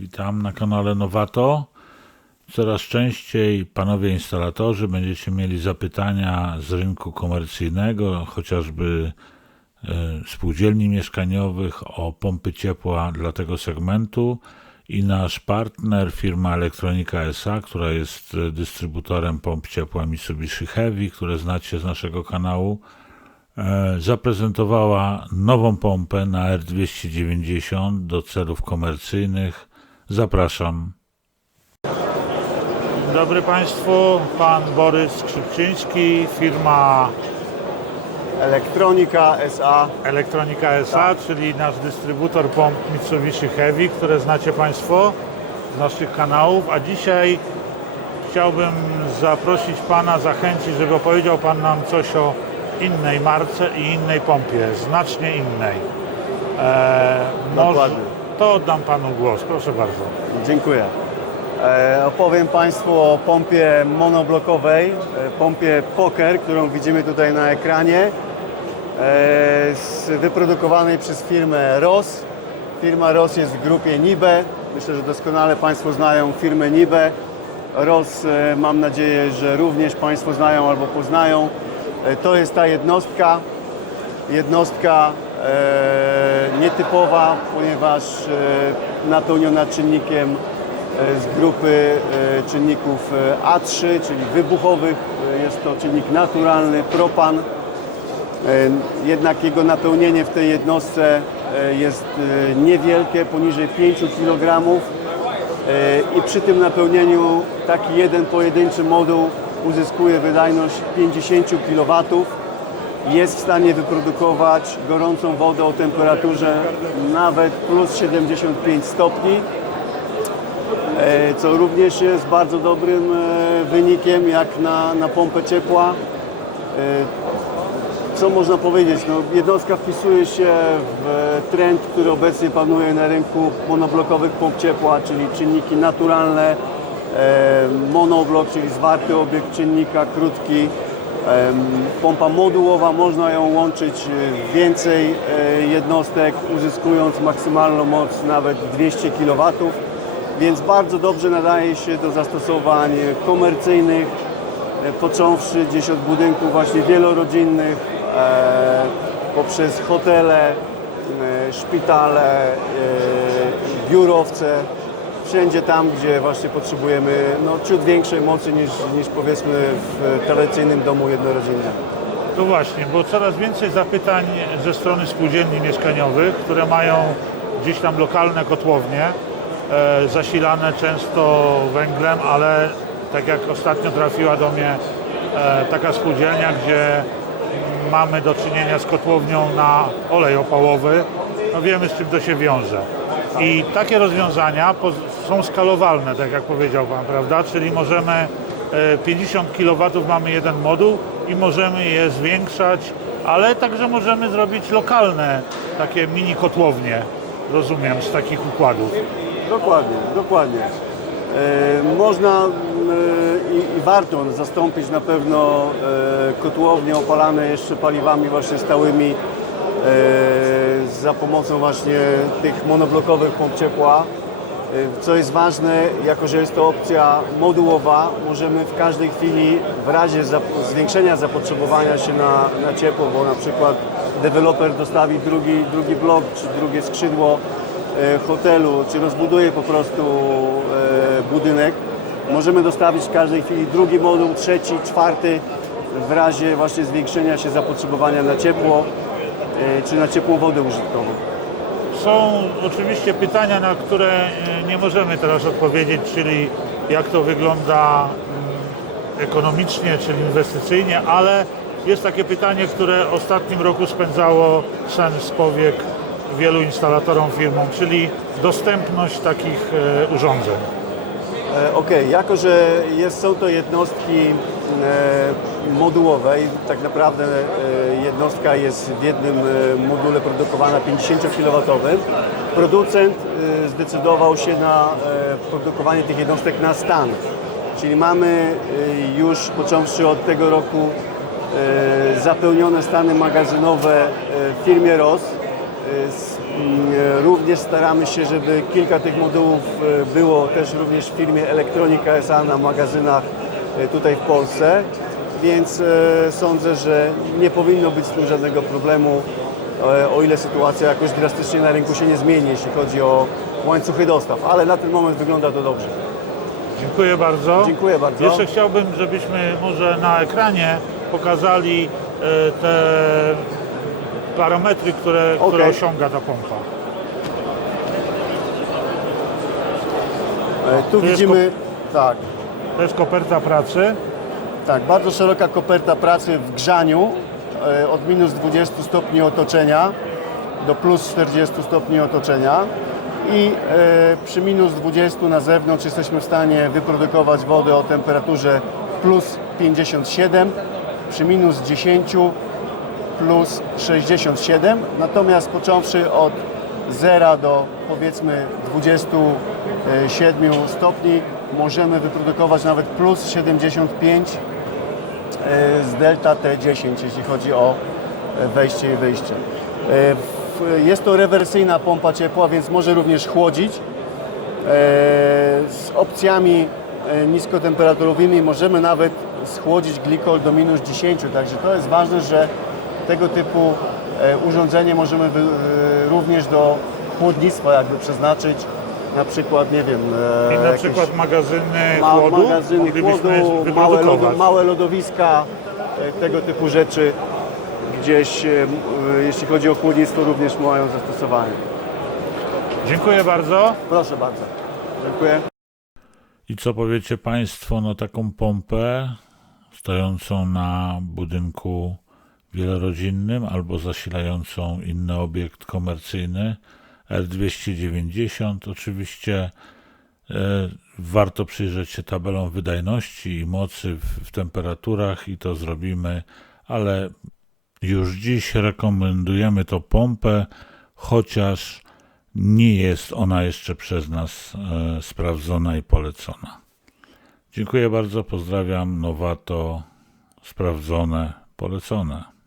Witam na kanale Nowato. Coraz częściej panowie instalatorzy będziecie mieli zapytania z rynku komercyjnego, chociażby e, spółdzielni mieszkaniowych o pompy ciepła dla tego segmentu i nasz partner firma Elektronika SA, która jest e, dystrybutorem pomp ciepła Mitsubishi Heavy, które znacie z naszego kanału, e, zaprezentowała nową pompę na R290 do celów komercyjnych. Zapraszam. Dzień dobry Państwu, pan Borys Skrzypczyński, firma Elektronika SA. Elektronika SA, czyli nasz dystrybutor pomp Mitsubishi Heavy, które znacie Państwo z naszych kanałów, a dzisiaj chciałbym zaprosić Pana, zachęcić, żeby opowiedział Pan nam coś o innej marce i innej pompie, znacznie innej. Eee, może, Dokładnie. To oddam Panu głos, proszę bardzo. Dziękuję. E, opowiem Państwu o pompie monoblokowej, e, pompie Poker, którą widzimy tutaj na ekranie, e, z, wyprodukowanej przez firmę ROS. Firma ROS jest w grupie NIBE. Myślę, że doskonale Państwo znają firmę NIBE. ROS e, mam nadzieję, że również Państwo znają albo poznają. E, to jest ta jednostka. jednostka e, nietypowa, ponieważ e, napełniona czynnikiem e, z grupy e, czynników e, A3, czyli wybuchowych. Jest to czynnik naturalny, propan. Jednak jego napełnienie w tej jednostce jest niewielkie, poniżej 5 kg. I przy tym napełnieniu taki jeden pojedynczy moduł uzyskuje wydajność 50 kW jest w stanie wyprodukować gorącą wodę o temperaturze nawet plus 75 stopni, e, co również jest bardzo dobrym e, wynikiem jak na, na pompę ciepła. E, Co można powiedzieć? No, jednostka wpisuje się w trend, który obecnie panuje na rynku monoblokowych pomp ciepła, czyli czynniki naturalne, monoblok, czyli zwarty obiekt czynnika, krótki, Pompa modułowa, można ją łączyć w więcej e, jednostek, uzyskując maksymalną moc nawet 200 kW, więc bardzo dobrze nadaje się do zastosowań komercyjnych, e, począwszy gdzieś od budynków właśnie wielorodzinnych, e, poprzez hotele, e, szpitale, e, biurowce, wszędzie tam, gdzie właśnie potrzebujemy no, ciut większej mocy niż, niż powiedzmy w tradycyjnym domu jednorodzinnym. No właśnie, bo coraz więcej zapytań ze strony spółdzielni mieszkaniowych, które mają gdzieś tam lokalne kotłownie, e, zasilane często węglem, ale tak jak ostatnio trafiła do mnie e, taka spółdzielnia, gdzie mamy do czynienia z kotłownią na olej opałowy, no wiemy z czym to się wiąże. I takie rozwiązania są skalowalne, tak jak powiedział Pan, prawda? Czyli możemy e, 50 kW mamy jeden moduł i możemy je zwiększać, ale także możemy zrobić lokalne takie mini kotłownie, rozumiem, z takich układów. Dokładnie, dokładnie. E, można e, i, warto zastąpić na pewno e, kotłownie opalane jeszcze paliwami właśnie stałymi e, za pomocą właśnie tych monoblokowych pomp ciepła. E, Co jest ważne, jako że jest to opcja modułowa, możemy w każdej chwili w razie zwiększenia zapotrzebowania się na, na ciepło, bo na przykład deweloper dostawi drugi, drugi blok czy drugie skrzydło e, hotelu, czy rozbuduje po prostu e, budynek, możemy dostawić w każdej chwili drugi moduł, trzeci, czwarty w razie właśnie zwiększenia się zapotrzebowania na ciepło czy na ciepłą wodę użytkową. Są oczywiście pytania, na które e, nie możemy teraz odpowiedzieć, czyli jak to wygląda mm, ekonomicznie, czyli inwestycyjnie, ale jest takie pytanie, które w ostatnim roku spędzało sen z powiek wielu instalatorom, firmom, czyli dostępność takich e, urządzeń. E, Okej, jako że jest, są to jednostki modułowe i tak naprawdę e, jednostka jest w jednym e, module produkowana 50 kW, producent e, zdecydował się na produkowanie tych jednostek na stan. Czyli mamy już począwszy od tego roku zapełnione stany magazynowe w firmie ROS. Również staramy się, żeby kilka tych modułów było też również w firmie Elektronika SA na magazynach tutaj w Polsce, więc e, sądzę, że nie powinno być tu żadnego problemu, e, o ile sytuacja jakoś drastycznie na rynku się nie zmieni, jeśli chodzi o łańcuchy dostaw, ale na ten moment wygląda to dobrze. Dziękuję bardzo. Dziękuję bardzo. Jeszcze chciałbym, żebyśmy może na ekranie pokazali e, te parametry, które, które Okej. osiąga ta pompa. Tu tu jest widzimy, tak, To jest koperta pracy. Tak, bardzo szeroka koperta pracy w grzaniu e, od minus 20 stopni otoczenia do plus 40 stopni otoczenia i e, przy minus 20 na zewnątrz jesteśmy w stanie wyprodukować wodę o temperaturze plus 57, przy minus 10 plus 67, natomiast począwszy od 0 do powiedzmy 27 stopni możemy wyprodukować nawet plus 75 e, z delta T10, jeśli chodzi o e, wejście i wyjście. E, Jest to rewersyjna pompa ciepła, więc może również chłodzić. E, Z opcjami niskotemperaturowymi możemy nawet schłodzić glikol do minus 10, także to jest ważne, że tego typu urządzenie możemy również do chłodnictwa jakby przeznaczyć, na przykład, nie wiem, e, I na jakieś- przykład magazyny ma, chłodu magazyny chłodu, małe, lodo, małe lodowiska, e, tego typu rzeczy gdzieś, e, jeśli chodzi o chłodnictwo, również mają zastosowanie. Dziękuję bardzo. Proszę bardzo. Dziękuję. I co powiecie Państwo na taką pompę stojącą na budynku wielorodzinnym albo zasilającą inny obiekt komercyjny R290? Oczywiście e, warto przyjrzeć się tabelom wydajności i mocy w, temperaturach i to zrobimy, ale już dziś rekomendujemy tą pompę, chociaż nie jest ona jeszcze przez nas e, sprawdzona i polecona. Dziękuję bardzo, pozdrawiam. Nowato, sprawdzone, polecone.